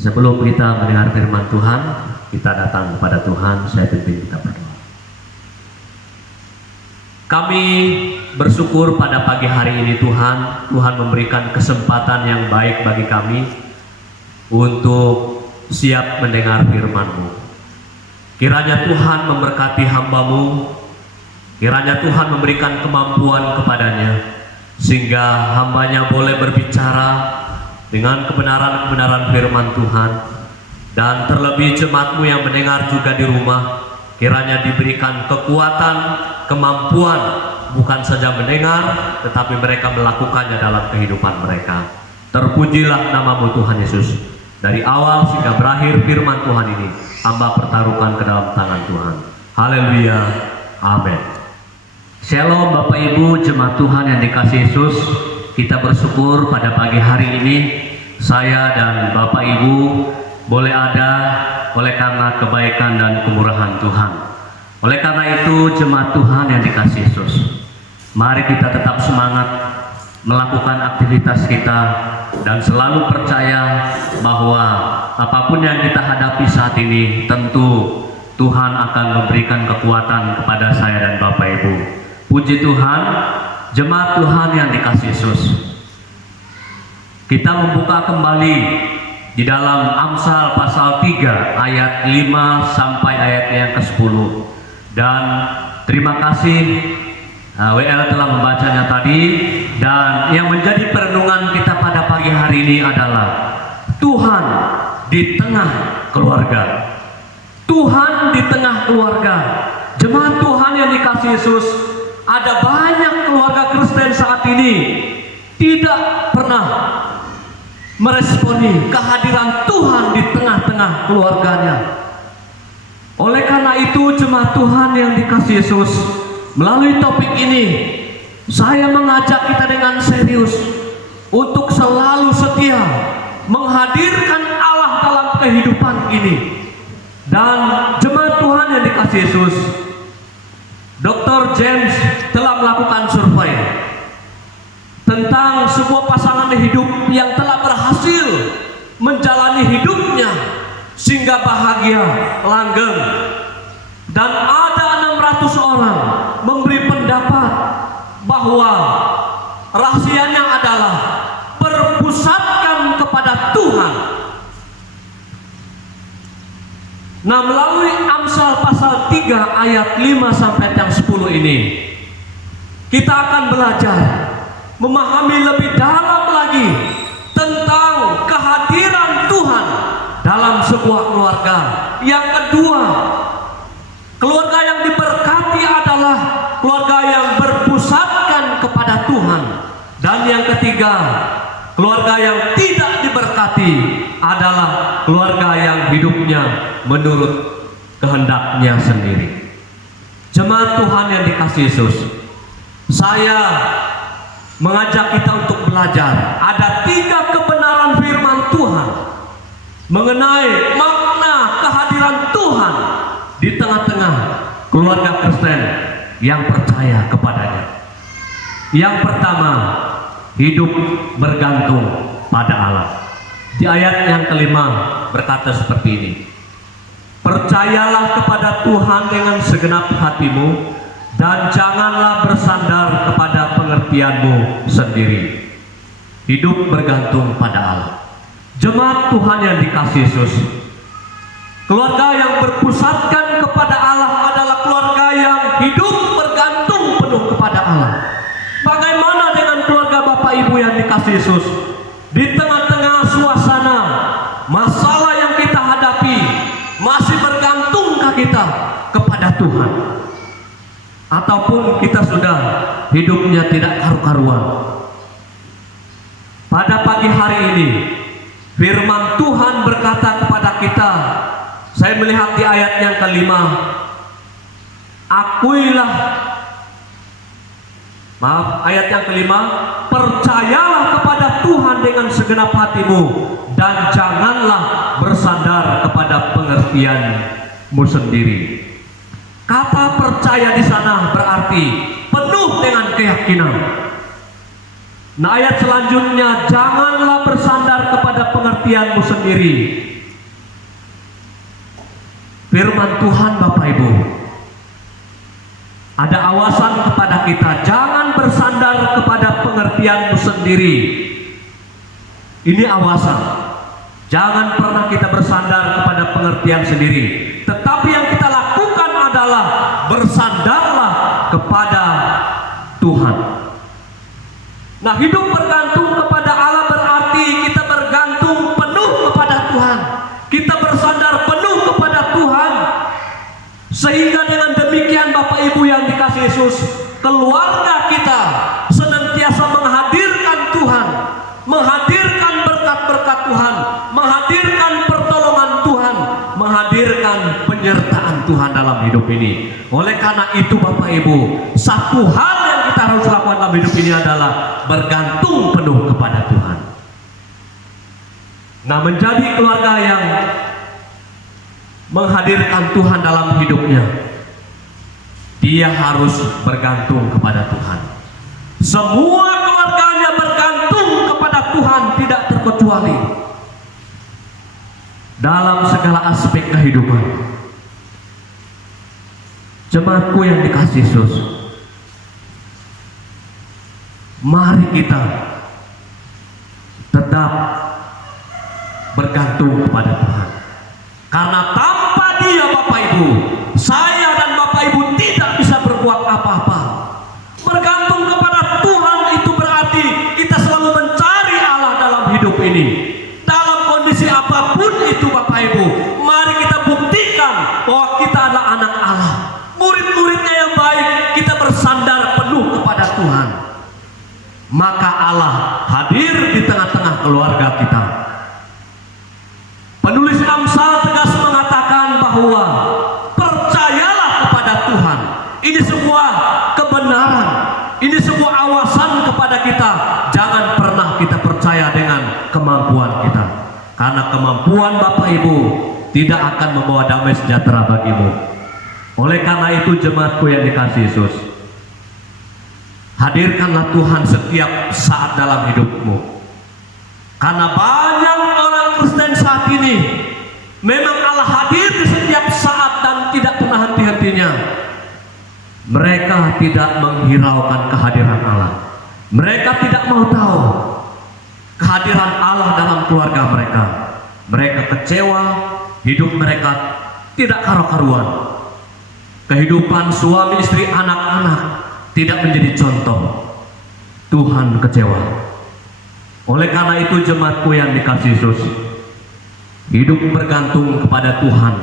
Sebelum kita mendengar firman Tuhan, kita datang kepada Tuhan. Saya pimpin kita berdoa. Kami bersyukur pada pagi hari ini Tuhan. Tuhan memberikan kesempatan yang baik bagi kami untuk siap mendengar firman-Mu. Kiranya Tuhan memberkati hamba-Mu, kiranya Tuhan memberikan kemampuan kepadanya, sehingga hambanya boleh berbicara dengan kebenaran-kebenaran firman Tuhan. Dan terlebih jemaat-Mu yang mendengar juga di rumah, kiranya diberikan kekuatan, kemampuan, bukan saja mendengar, tetapi mereka melakukannya dalam kehidupan mereka. Terpujilah nama-Mu Tuhan Yesus. Dari awal hingga berakhir firman Tuhan ini, hamba pertaruhkan ke dalam tangan Tuhan. Haleluya, amin. Shalom Bapak Ibu jemaat Tuhan yang dikasihi Yesus. Kita bersyukur pada pagi hari ini saya dan Bapak Ibu boleh ada oleh karena kebaikan dan kemurahan Tuhan. Oleh karena itu jemaat Tuhan yang dikasihi Yesus, mari kita tetap semangat melakukan aktivitas kita dan selalu percaya bahwa apapun yang kita hadapi saat ini tentu Tuhan akan memberikan kekuatan kepada saya dan Bapak Ibu. Puji Tuhan, jemaat Tuhan yang dikasihi Yesus. Kita membuka kembali di dalam Amsal pasal 3 ayat 5 sampai ayat yang ke-10. Dan terima kasih WL telah membacanya tadi. Dan yang menjadi perenungan kita pada pagi hari ini adalah Tuhan di tengah keluarga. Tuhan di tengah keluarga. Jemaat Tuhan yang dikasihi Yesus, ada banyak keluarga Kristen saat ini tidak pernah meresponi kehadiran Tuhan di tengah-tengah keluarganya. Oleh karena itu jemaat Tuhan yang dikasihi Yesus, melalui topik ini saya mengajak kita dengan serius untuk selalu setia menghadirkan Allah dalam kehidupan ini. Dan jemaat Tuhan yang dikasihi Yesus, Dr. James telah melakukan survei tentang sebuah pasangan hidup yang telah berhasil menjalani hidupnya sehingga bahagia, langgeng. Dan ada 600 orang memberi pendapat bahwa rahasianya adalah berpusatkan kepada Tuhan. Nah, melalui Amsal pasal 3 ayat 5 sampai yang 10 ini, kita akan belajar memahami lebih dalam lagi tentang kehadiran Tuhan dalam sebuah keluarga. Yang kedua, keluarga yang diberkati adalah keluarga yang berpusatkan kepada Tuhan. Dan yang ketiga, keluarga yang tidak diberkati adalah keluarga yang hidupnya menurut kehendaknya sendiri. Jemaat Tuhan yang dikasihi Yesus, saya mengajak kita untuk belajar. Ada 3 kebenaran firman Tuhan mengenai makna kehadiran Tuhan di tengah-tengah keluarga Kristen yang percaya kepadanya. Yang pertama, hidup bergantung pada Allah. Di ayat yang kelima berkata seperti ini: percayalah kepada Tuhan dengan segenap hatimu dan janganlah bersandar kepada pengertianmu sendiri. Hidup bergantung pada Allah. Jemaat Tuhan yang dikasihi Yesus, keluarga yang berpusatkan kepada Allah adalah keluarga yang hidup bergantung penuh kepada Allah. Bagaimana dengan keluarga Bapak Ibu yang dikasihi Yesus? Di tengah-tengah suasana masalah yang kita hadapi, masih bergantungkah kita kepada Tuhan? Ataupun kita sudah hidupnya tidak karu-karuan? Pada pagi hari ini firman Tuhan berkata kepada kita, saya melihat di ayat yang kelima, ayat yang kelima, percayalah kepada Tuhan dengan segenap hatimu dan janganlah bersandar kepada pengertianmu sendiri. Kata percaya di sana berarti penuh dengan keyakinan. Nah, ayat selanjutnya, janganlah bersandar kepada pengertianmu sendiri. firman Tuhan Bapak Ibu, ada awasan kepada kita, jangan bersandar kepada pengertianmu sendiri. Ini awasan, jangan pernah kita bersandar kepada pengertian sendiri, tetapi yang kita lakukan adalah bersandarlah kepada Tuhan. Nah, hidup bergantung kepada Allah berarti kita bergantung penuh kepada Tuhan, kita bersandar penuh kepada Tuhan, sehingga dengan demikian Bapak Ibu yang dikasihi Yesus, keluarga kita senantiasa menghadirkan Tuhan, menghadirkan berkat-berkat Tuhan, menghadirkan pertolongan Tuhan, menghadirkan penyertaan Tuhan dalam hidup ini. Oleh karena itu Bapak Ibu, satu hal yang kita harus lakukan dalam hidup ini adalah bergantung penuh kepada Tuhan. Nah, menjadi keluarga yang menghadirkan Tuhan dalam hidupnya, dia harus bergantung kepada Tuhan. Semua keluarganya bergantung kepada Tuhan, tidak terkecuali dalam segala aspek kehidupan. Jemaatku yang dikasihi Yesus, mari kita tetap bergantung kepada Tuhan, karena tanpa Dia Bapak Ibu, saya dan Bapak Ibu tidak bisa berbuat apa-apa. Bergantung kepada Tuhan itu berarti kita selalu mencari Allah dalam hidup ini. Dalam kondisi apapun itu Bapak Ibu, mari kita buktikan bahwa kita adalah anak Allah, murid-muridnya yang baik. Kita bersandar penuh kepada Tuhan, maka Allah hadir di tengah-tengah keluarga kita. Penulis Amsal tegas mengatakan bahwa percayalah kepada Tuhan. Ini sebuah kebenaran, ini sebuah awasan kepada kita. Jangan pernah kita percaya dengan kemampuan kita, karena kemampuan Bapak Ibu tidak akan membawa damai sejahtera bagimu. Oleh karena itu jemaatku yang dikasihi Yesus, hadirkanlah Tuhan setiap saat dalam hidupmu. Karena banyak orang Kristen saat ini memang Allah hadir di setiap saat dan tidak pernah henti-hentinya. Mereka tidak menghiraukan kehadiran Allah. Mereka tidak mau tahu kehadiran Allah dalam keluarga mereka. Mereka kecewa, hidup mereka tidak karu-karuan. Kehidupan suami istri, anak-anak tidak menjadi contoh. Tuhan kecewa. Oleh karena itu jemaatku yang dikasihi Yesus, hidup bergantung kepada Tuhan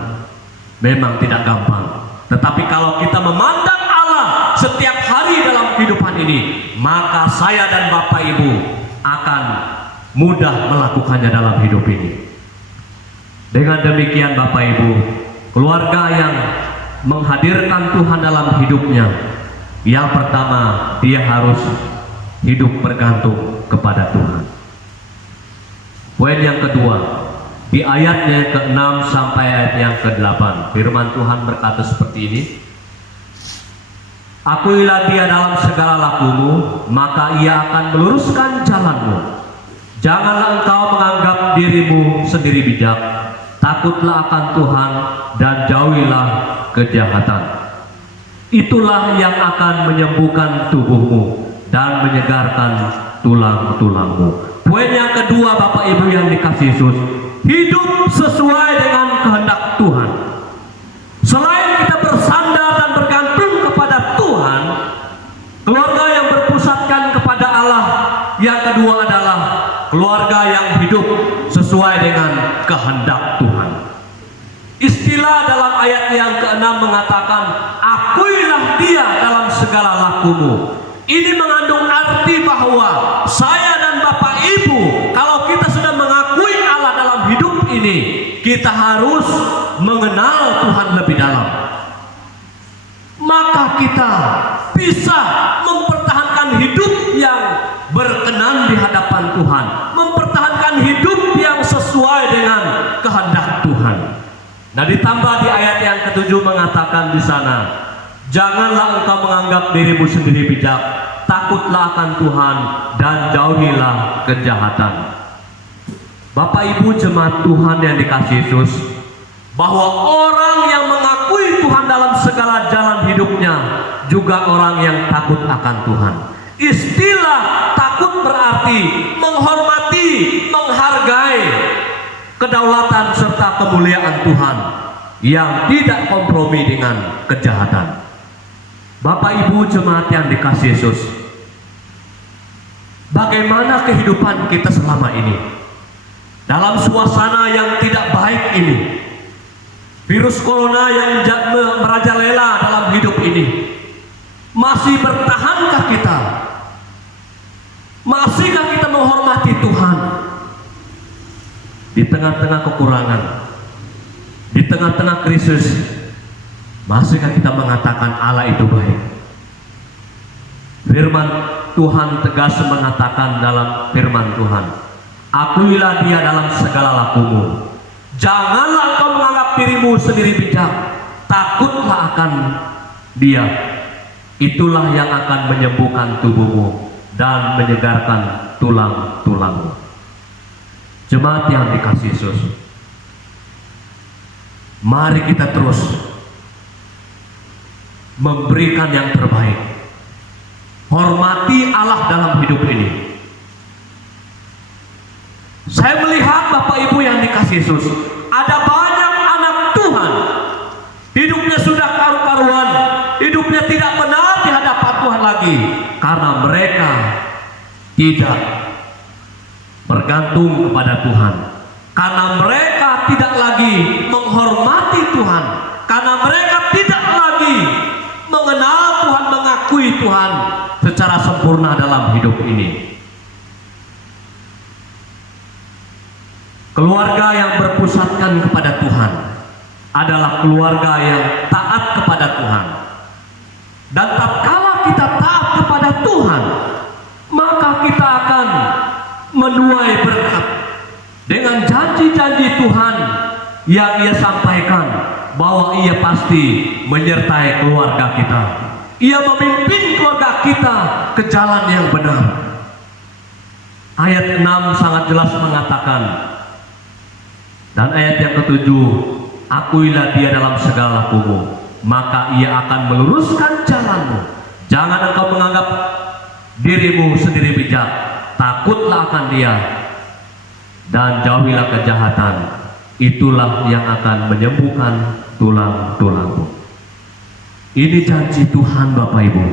memang tidak gampang. Tetapi kalau kita memandang Allah setiap hari dalam kehidupan ini, maka saya dan Bapak Ibu akan mudah melakukannya dalam hidup ini. Dengan demikian Bapak Ibu, keluarga yang menghadirkan Tuhan dalam hidupnya, yang pertama dia harus hidup bergantung kepada Tuhan. Poin yang kedua, di ayatnya ke-6 sampai ayat yang ke-8, firman Tuhan berkata seperti ini: Akuilah Dia dalam segala lakumu, maka Ia akan meluruskan jalanmu. Janganlah engkau menganggap dirimu sendiri bijak, takutlah akan Tuhan dan jauhilah kejahatan. Itulah yang akan menyembuhkan tubuhmu dan menyegarkan tulang-tulangmu. Poin yang kedua Bapak Ibu yang dikasihi Yesus, hidup sesuai dengan kehendak Tuhan. Selain kita bersandar dan bergantung kepada Tuhan, keluarga yang berpusatkan kepada Allah, yang kedua adalah keluarga yang hidup sesuai dengan kehendak Tuhan. Istilah dalam ayat yang ke-6 mengatakan, akuilah Dia dalam segala lakumu. Ini mengandung arti bahwa saya dan Bapak Ibu, kalau kita sudah mengakui Allah dalam hidup ini, kita harus mengenal Tuhan lebih dalam. Maka kita bisa mempertahankan hidup yang berkenan di hadapan Tuhan, mempertahankan hidup yang sesuai dengan kehendak Tuhan. Nah, ditambah di ayat yang ke-7 mengatakan di sana, janganlah engkau menganggap dirimu sendiri bijak, takutlah akan Tuhan dan jauhilah kejahatan. Bapak Ibu jemaat Tuhan yang dikasihi Yesus, bahwa orang yang mengakui Tuhan dalam segala jalan hidupnya juga orang yang takut akan Tuhan. Istilah takut berarti menghormati, menghargai kedaulatan serta kemuliaan Tuhan yang tidak kompromi dengan kejahatan. Bapak Ibu jemaat yang dikasihi Yesus, bagaimana kehidupan kita selama ini dalam suasana yang tidak baik ini? Virus corona yang merajalela dalam hidup ini, masih bertahankah kita? Masihkah kita menghormati Tuhan di tengah-tengah kekurangan, di tengah-tengah krisis? Masihkah kita mengatakan Allah itu baik? Firman Tuhan tegas mengatakan dalam firman Tuhan, akuilah Dia dalam segala lakumu. Janganlah engkau menganggap dirimu sendiri bijak, takutlah akan Dia. Itulah yang akan menyembuhkan tubuhmu dan menyegarkan tulang-tulangmu. Jemaat yang dikasihi Yesus, mari kita terus memberikan yang terbaik. Hormati Allah dalam hidup ini. Saya melihat Bapak Ibu yang dikasihi Yesus, ada banyak anak Tuhan, hidupnya sudah karu-karuan, hidupnya tidak benar di hadapan Tuhan lagi, karena mereka tidak bergantung kepada Tuhan, karena mereka tidak lagi menghormati Tuhan, karena mereka tidak lagi mengenal Tuhan, mengakui Tuhan secara sempurna dalam hidup ini. Keluarga yang berpusatkan kepada Tuhan adalah keluarga yang taat kepada Tuhan. Dan tatkala kita taat kepada Tuhan, maka kita akan menuai berkat dengan janji-janji Tuhan yang Ia sampaikan, bahwa Ia pasti menyertai keluarga kita. Ia memimpin keluarga kita ke jalan yang benar. Ayat 6 sangat jelas mengatakan, dan ayat yang ke-7, akuilah Dia dalam segala lakumu, maka Ia akan meluruskan jalanmu. Jangan engkau menganggap dirimu sendiri bijak, takutlah akan Dia, dan jauhilah kejahatan. Itulah yang akan menyembuhkan tulang-tulangmu. Ini janji Tuhan Bapak Ibu.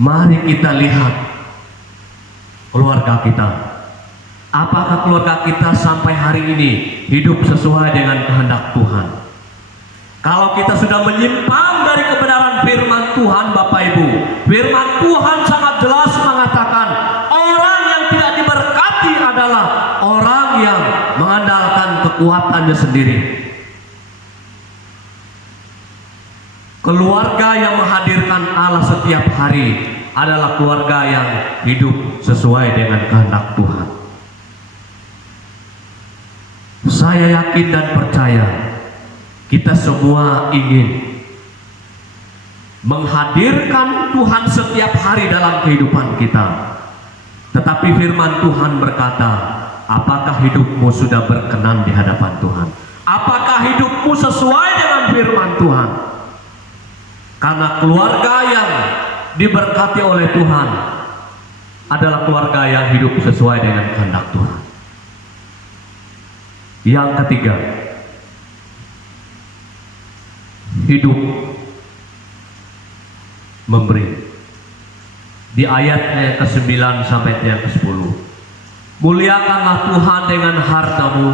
Mari kita lihat keluarga kita. Apakah keluarga kita sampai hari ini hidup sesuai dengan kehendak Tuhan? Kalau kita sudah menyimpang dari kebenaran firman Tuhan Bapak Ibu, firman Tuhan sangat jelas mengatakan, orang yang tidak diberkati adalah orang yang mengandalkan kekuatannya sendiri. Keluarga yang menghadirkan Allah setiap hari adalah keluarga yang hidup sesuai dengan kehendak Tuhan. Saya yakin dan percaya kita semua ingin menghadirkan Tuhan setiap hari dalam kehidupan kita. Tetapi firman Tuhan berkata, apakah hidupmu sudah berkenan di hadapan Tuhan? Apakah hidupmu sesuai dengan firman Tuhan? Karena keluarga yang diberkati oleh Tuhan adalah keluarga yang hidup sesuai dengan kehendak Tuhan. Yang ketiga, hidup memberi. Di ayat yang ke-9 sampai yang ke-10, muliakanlah Tuhan dengan hartamu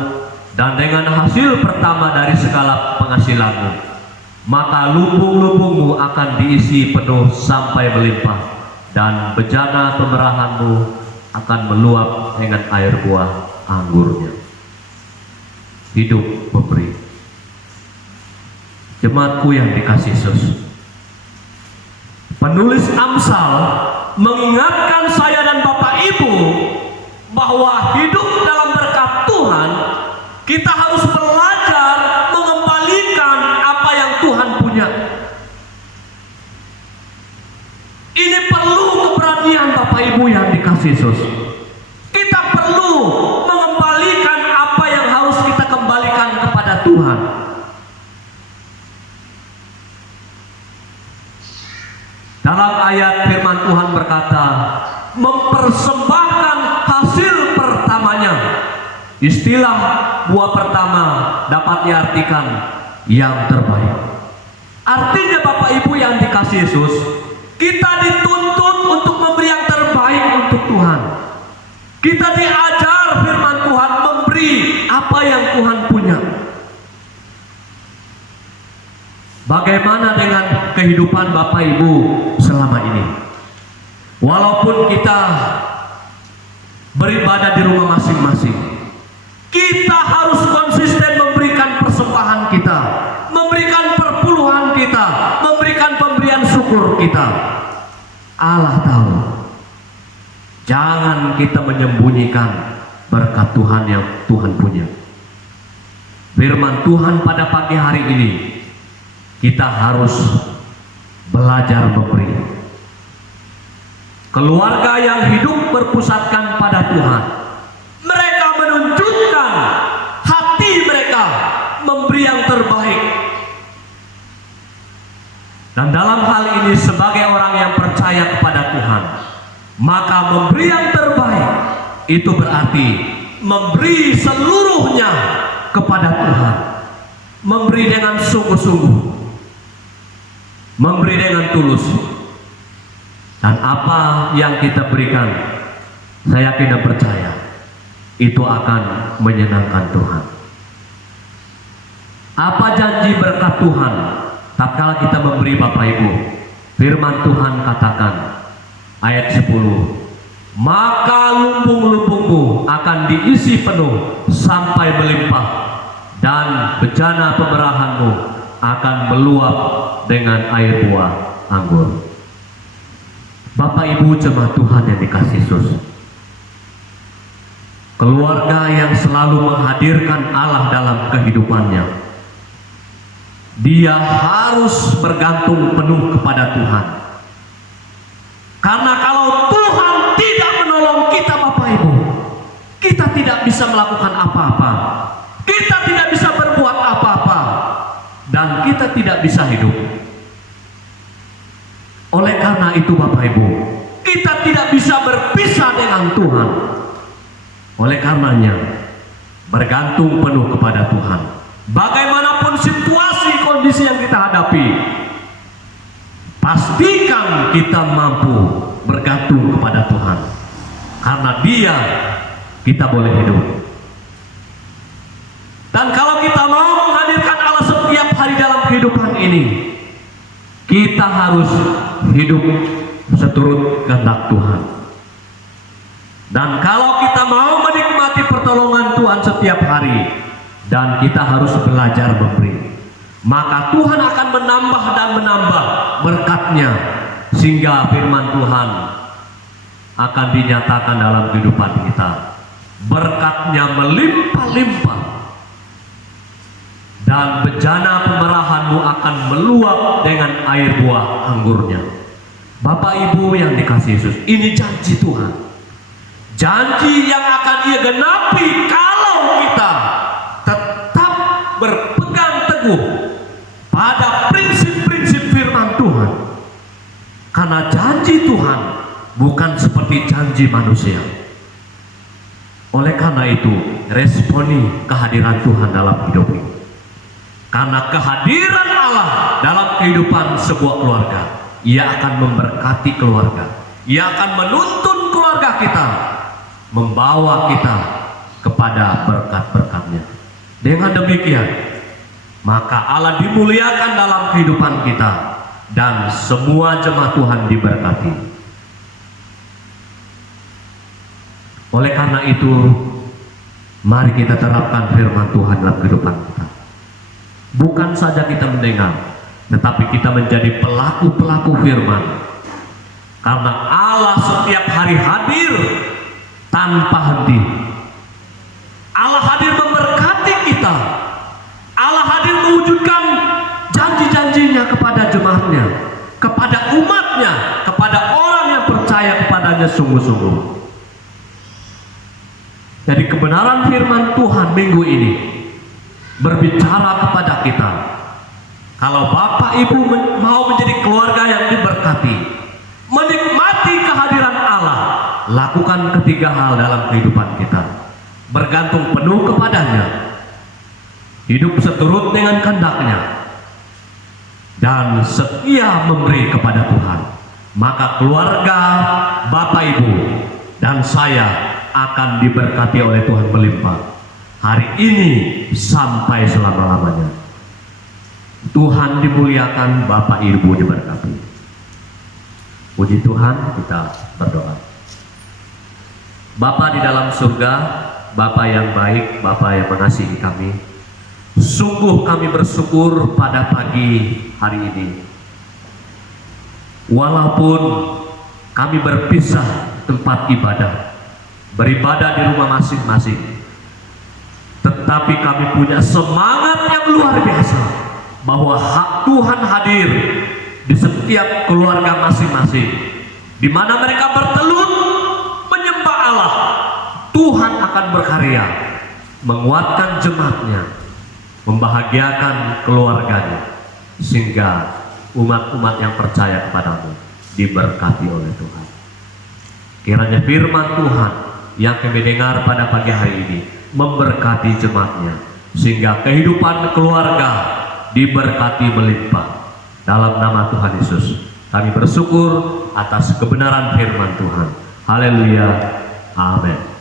dan dengan hasil pertama dari segala penghasilanmu, maka lubung-lubungmu akan diisi penuh sampai melimpah, dan bejana pemerahanmu akan meluap dengan air buah anggurnya. Hidup memberi. Jemaatku yang dikasihi Yesus, penulis Amsal mengingatkan saya dan Bapak Ibu bahwa hidup dalam berkat Tuhan, kita harus belajar mengembalikan apa yang Tuhan punya. Ini perlu keberanian Bapak Ibu yang dikasihi Yesus. Kita perlu mengembalikan apa yang harus kita mempersembahkan hasil pertamanya. Istilah buah pertama dapat diartikan yang terbaik. Artinya Bapak Ibu yang dikasihi Yesus, kita dituntut untuk memberi yang terbaik untuk Tuhan. Kita diajar firman Tuhan memberi apa yang Tuhan punya. Bagaimana dengan kehidupan Bapak Ibu selama ini? Walaupun kita beribadah di rumah masing-masing, kita harus konsisten memberikan persembahan kita, memberikan perpuluhan kita, memberikan pemberian syukur kita. Allah tahu. Jangan kita menyembunyikan berkat Tuhan yang Tuhan punya. Firman Tuhan pada pagi hari ini, kita harus belajar memberi. Keluarga yang hidup berpusatkan pada Tuhan, mereka menunjukkan hati mereka memberi yang terbaik. Dan dalam hal ini sebagai orang yang percaya kepada Tuhan, maka memberi yang terbaik itu berarti memberi seluruhnya kepada Tuhan. Memberi dengan sungguh-sungguh, memberi dengan tulus. Dan apa yang kita berikan, saya yakin dan percaya itu akan menyenangkan Tuhan. Apa janji berkat Tuhan tatkala kita memberi Bapak Ibu? Firman Tuhan katakan ayat 10, maka lumbung-lumbungmu akan diisi penuh sampai melimpah, dan bejana pemerahanmu akan meluap dengan air buah anggur. Bapak Ibu jemaat Tuhan yang dikasihi Yesus, keluarga yang selalu menghadirkan Allah dalam kehidupannya, dia harus bergantung penuh kepada Tuhan. Karena kalau Tuhan tidak menolong kita Bapak Ibu, kita tidak bisa melakukan apa-apa, kita tidak bisa berbuat apa-apa, dan kita tidak bisa hidup. Oleh karena itu Bapak Ibu, kita tidak bisa berpisah dengan Tuhan. Oleh karenanya, bergantung penuh kepada Tuhan. Bagaimanapun situasi kondisi yang kita hadapi, pastikan kita mampu bergantung kepada Tuhan. Karena Dia kita boleh hidup. Dan kalau kita mau menghadirkan Allah setiap hari dalam kehidupan ini, kita harus hidup seturut kehendak Tuhan. Dan kalau kita mau menikmati pertolongan Tuhan setiap hari, dan kita harus belajar memberi, maka Tuhan akan menambah dan menambah berkat-Nya, sehingga firman Tuhan akan dinyatakan dalam kehidupan kita. Berkat-Nya melimpah-limpah, dan bejana pemerahanmu akan meluap dengan air buah anggurnya. Bapak Ibu yang dikasihi Yesus, ini janji Tuhan, janji yang akan Ia genapi kalau kita tetap berpegang teguh pada prinsip-prinsip firman Tuhan. Karena janji Tuhan bukan seperti janji manusia. Oleh karena itu, responi kehadiran Tuhan dalam hidup ini. Karena kehadiran Allah dalam kehidupan sebuah keluarga, Ia akan memberkati keluarga, Ia akan menuntun keluarga kita, membawa kita kepada berkat-berkat-Nya. Dengan demikian, maka Allah dimuliakan dalam kehidupan kita, dan semua jemaat Tuhan diberkati. Oleh karena itu, mari kita terapkan firman Tuhan dalam kehidupan kita. Bukan saja kita mendengar, tetapi kita menjadi pelaku-pelaku firman. Karena Allah setiap hari hadir tanpa henti. Allah hadir memberkati kita. Allah hadir mewujudkan janji-janjinya kepada jemaatnya, kepada umatnya, kepada orang yang percaya kepadanya sungguh-sungguh. Jadi kebenaran firman Tuhan minggu ini berbicara kepada kita. Kalau Bapak Ibu mau menjadi keluarga yang diberkati, menikmati kehadiran Allah, lakukan ketiga hal dalam kehidupan kita. Bergantung penuh kepadanya, hidup seturut dengan kehendak-Nya, dan setia memberi kepada Tuhan. Maka keluarga, Bapak Ibu, dan saya akan diberkati oleh Tuhan melimpah hari ini sampai selama-lamanya. Tuhan dimuliakan, Bapak Ibu diberkati. Puji Tuhan, kita berdoa. Bapa di dalam surga, Bapa yang baik, Bapa yang mengasihi kami, sungguh kami bersyukur pada pagi hari ini. Walaupun kami berpisah tempat ibadah, beribadah di rumah masing-masing, tetapi kami punya semangat yang luar biasa bahwa Tuhan hadir di setiap keluarga masing-masing, di mana mereka bertelut menyembah Allah. Tuhan akan berkarya menguatkan jemaat-Nya, membahagiakan keluarganya, sehingga umat-umat yang percaya kepadamu diberkati oleh Tuhan. Kiranya firman Tuhan yang kami dengar pada pagi hari ini memberkati jemaat-Nya, sehingga kehidupan keluarga diberkati melimpah. Dalam nama Tuhan Yesus kami bersyukur atas kebenaran firman Tuhan. Haleluya, amin.